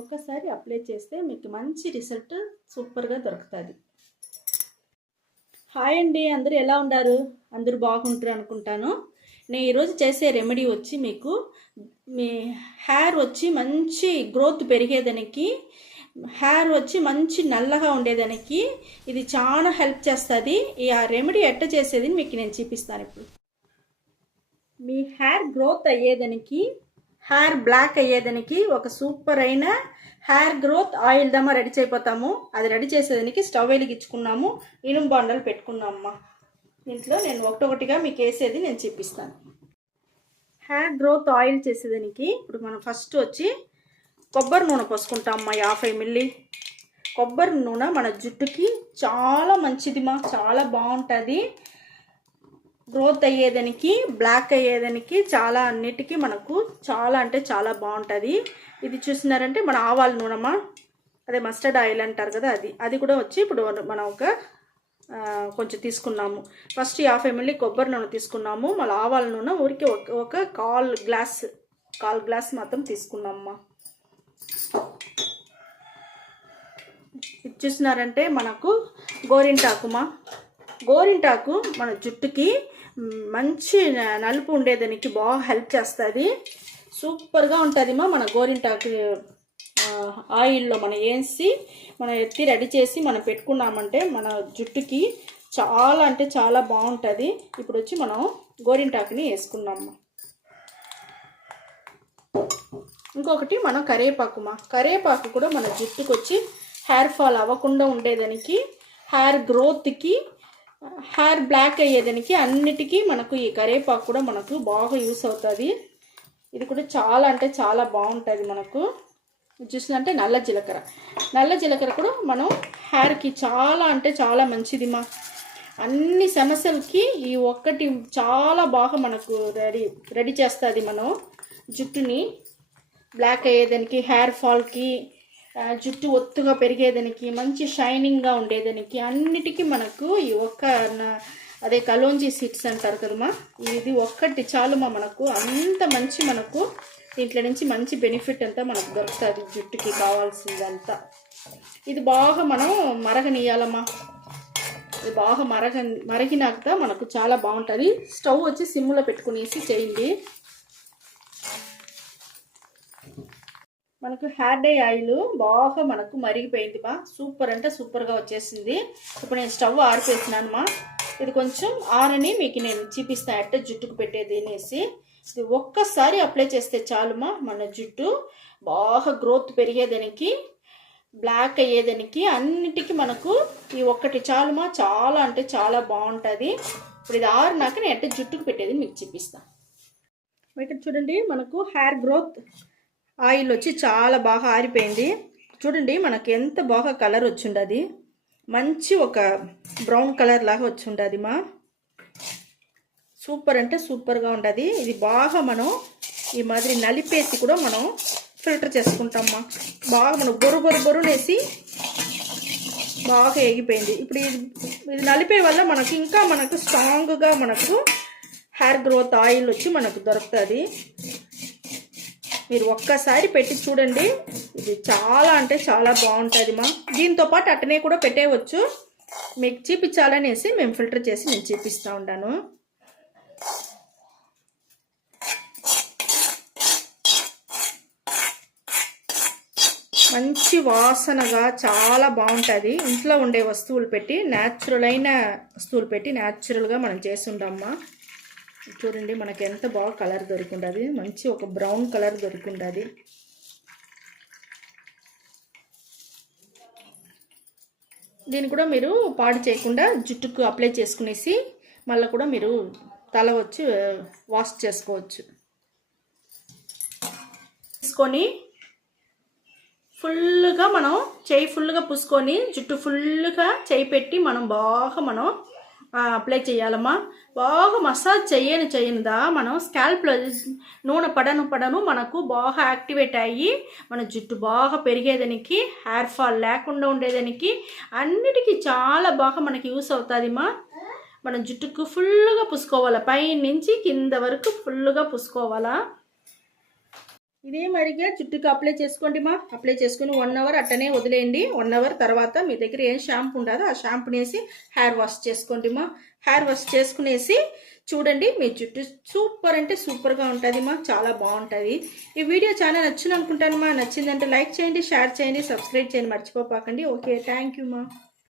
ఒక్కసారి అప్లై చేస్తే మీకు మంచి రిజల్ట్ సూపర్గా దొరుకుతుంది. హాయ్ అండి, అందరూ ఎలా ఉన్నారు? అందరూ బాగుంటారు అనుకుంటాను. నేను ఈరోజు చేసే రెమెడీ వచ్చి మీకు మీ హెయిర్ వచ్చి మంచి గ్రోత్ పెరిగేదానికి, హెయిర్ వచ్చి మంచి నల్లగా ఉండేదానికి ఇది చాలా హెల్ప్ చేస్తుంది. ఈ ఆ రెమెడీ ఎట్ట చేసేది మీకు నేను చూపిస్తాను. ఇప్పుడు మీ హెయిర్ గ్రోత్ అయ్యేదానికి, హెయిర్ బ్లాక్ అయ్యేదానికి ఒక సూపర్ అయిన హెయిర్ గ్రోత్ ఆయిల్ దమ్మా రెడీ చేయపోతాము. అది రెడీ చేసేదానికి స్టవ్ వెలిగించుకున్నాము, ఇనుము బాండలు పెట్టుకున్నామమ్మా. దీంట్లో నేను ఒకటొకటిగా మీకు వేసేది నేను చూపిస్తాను. హెయిర్ గ్రోత్ ఆయిల్ చేసేదానికి ఇప్పుడు మనం ఫస్ట్ వచ్చి కొబ్బరి నూనె పోసుకుంటామమ్మా. 50 మిల్లీ కొబ్బరి నూనె మన జుట్టుకి చాలా మంచిదిమా, చాలా బాగుంటుంది. గ్రోత్ అయ్యేదానికి, బ్లాక్ అయ్యేదానికి, చాలా అన్నిటికీ మనకు చాలా అంటే చాలా బాగుంటుంది. ఇది చూసినారంటే మన ఆవాల నూనెమా, అదే మస్టర్డ్ ఆయిల్ అంటారు కదా, అది కూడా వచ్చి ఇప్పుడు మనం కొంచెం తీసుకున్నాము. ఫస్ట్ 50 మిల్లీ కొబ్బరి నూనె తీసుకున్నాము. మళ్ళీ ఆవాల నూనె ఊరికి ఒక కాల్ గ్లాస్ మాత్రం తీసుకున్నామమ్మా. ఇది చూసినారంటే మనకు గోరింటాకు మన జుట్టుకి మంచి నలుపు ఉండేదానికి బాగా హెల్ప్ చేస్తుంది. సూపర్గా ఉంటుందిమా. మన గోరింటాకు ఆయిల్లో మనం వేసి మనం ఎత్తి రెడీ చేసి మనం పెట్టుకున్నామంటే మన జుట్టుకి చాలా అంటే చాలా బాగుంటుంది. ఇప్పుడు వచ్చి మనం గోరింటాకుని వేసుకున్నాము. ఇంకొకటి మనం కరివేపాకు కూడా మన జుట్టుకు వచ్చి హెయిర్ ఫాల్ అవ్వకుండా ఉండేదానికి, హెయిర్ గ్రోత్కి, హెయిర్ బ్లాక్ అయ్యేదానికి అన్నిటికీ మనకు ఈ కరివేపాకు కూడా మనకు బాగా యూస్ అవుతుంది. ఇది కూడా చాలా అంటే చాలా బాగుంటుంది. మనకు చూసినంటే నల్ల జీలకర్ర కూడా మనం హెయిర్కి చాలా అంటే చాలా మంచిదిమా. అన్ని సమస్యలకి ఈ ఒక్కటి చాలా బాగా మనకు రెడీ చేస్తుంది. మనం జుట్టుని బ్లాక్ అయ్యేదానికి, హెయిర్ ఫాల్కి, జుట్టు ఒత్తుగా పెరిగేదానికి, మంచి షైనింగ్గా ఉండేదానికి అన్నిటికీ మనకు ఈ అదే కలోంజీ సీడ్స్ అంటారు కదమ్మా, ఇది ఒక్కటి చాలుమా. మనకు అంత మంచి, మనకు దీంట్లో నుంచి మంచి బెనిఫిట్ అంతా మనకు దొరుకుతుంది. జుట్టుకి కావాల్సిందంతా ఇది బాగా మనం మరగనియాలమ్మా. ఇది బాగా మరగినాక మనకు చాలా బాగుంటుంది. స్టవ్ వచ్చి సిమ్లో పెట్టుకునేసి చేయండి. మనకు హెయిర్ డై ఆయిల్ బాగా మనకు మరిగిపోయింది బా, సూపర్ అంటే సూపర్గా వచ్చేసింది. ఇప్పుడు నేను స్టవ్ ఆరిపేసినానమ్మా. ఇది కొంచెం ఆరని మీకు నేను చూపిస్తాను అట్ట జుట్టుకు పెట్టేది అనేసి. ఇది ఒక్కసారి అప్లై చేస్తే చాలుమా, మన జుట్టు బాగా గ్రోత్ పెరిగేదానికి, బ్లాక్ అయ్యేదానికి అన్నిటికీ మనకు ఈ ఒక్కటి చాలుమా. చాలా అంటే చాలా బాగుంటుంది. ఇప్పుడు ఇది ఆరినాక నేను అట్ట జుట్టుకు పెట్టేది మీకు చూపిస్తాను. ఇక్కడ చూడండి, మనకు హెయిర్ గ్రోత్ ఆయిల్ వచ్చి చాలా బాగా ఆరిపోయింది. చూడండి మనకి ఎంత బాగా కలర్ వచ్చిండది, మంచి ఒక బ్రౌన్ కలర్ లాగా వచ్చిండది మా. సూపర్ అంటే సూపర్గా ఉంటుంది. ఇది బాగా మనం ఈ మాదిరి నలిపేసి కూడా మనం ఫిల్టర్ చేసుకుంటామమ్మా. బాగా మనం బొరునేసి బాగా ఎగిపోయింది. ఇప్పుడు ఇది నలిపే వల్ల మనకి ఇంకా మనకు స్ట్రాంగ్గా మనకు హెయిర్ గ్రోత్ ఆయిల్ వచ్చి మనకు దొరుకుతుంది. మీరు ఒక్కసారి పెట్టి చూడండి, ఇది చాలా అంటే చాలా బాగుంటుంది మా. దీంతో పాటు అట్టనే కూడా పెట్టేయవచ్చు. మీకు చూపించాలనేసి మేము ఫిల్టర్ చేసి నేను చూపిస్తూ ఉంటాను. మంచి వాసనగా చాలా బాగుంటుంది. ఇంట్లో ఉండే వస్తువులు పెట్టి, న్యాచురల్ అయిన వస్తువులు పెట్టి న్యాచురల్గా మనం చేసి ఉంటామమ్మా. చూడండి మనకి ఎంత బాగా కలర్ దొరికింటుంది, మంచి ఒక బ్రౌన్ కలర్ దొరికింటుంది. దీన్ని కూడా మీరు పాడు చేయకుండా జుట్టుకు అప్లై చేసుకునేసి మళ్ళీ కూడా మీరు తల వచ్చి వాష్ చేసుకోవచ్చు. తీసుకొని ఫుల్గా మనం చేయి ఫుల్గా పూసుకొని జుట్టు ఫుల్గా చేయి పెట్టి మనం బాగా మనం అప్లై చేయాలమ్మా. బాగా మసాజ్ చేయనుదా మనం స్కాల్ప్లో నూనె పడను మనకు బాగా యాక్టివేట్ అయ్యి మన జుట్టు బాగా పెరిగేదానికి, హెయిర్ ఫాల్ లేకుండా ఉండేదానికి అన్నిటికీ చాలా బాగా మనకి యూస్ అవుతుందిమా. మన జుట్టుకు ఫుల్గా పూసుకోవాలా, పై నుంచి కింద వరకు ఫుల్గా పూసుకోవాలా. ఇదే మరిగా జుట్టుకి అప్లై చేసుకోండి మా. అప్లై చేసుకుని 1 అవర్ అట్టనే వదిలేయండి. 1 అవర్ తర్వాత మీ దగ్గర ఏం షాంపూ ఉండదో ఆ షాంపూనేసి హెయిర్ వాష్ చేసుకోండి మా. హెయిర్ వాష్ చేసుకునేసి చూడండి, మీ జుట్టు సూపర్ అంటే సూపర్గా ఉంటుంది మా. చాలా బాగుంటుంది. ఈ వీడియో చాలా నచ్చింది అనుకుంటాను మా. నచ్చిందంటే లైక్ చేయండి, షేర్ చేయండి, సబ్స్క్రైబ్ చేయండి మర్చిపోపాకండి. ఓకే, థ్యాంక్ యూ మా.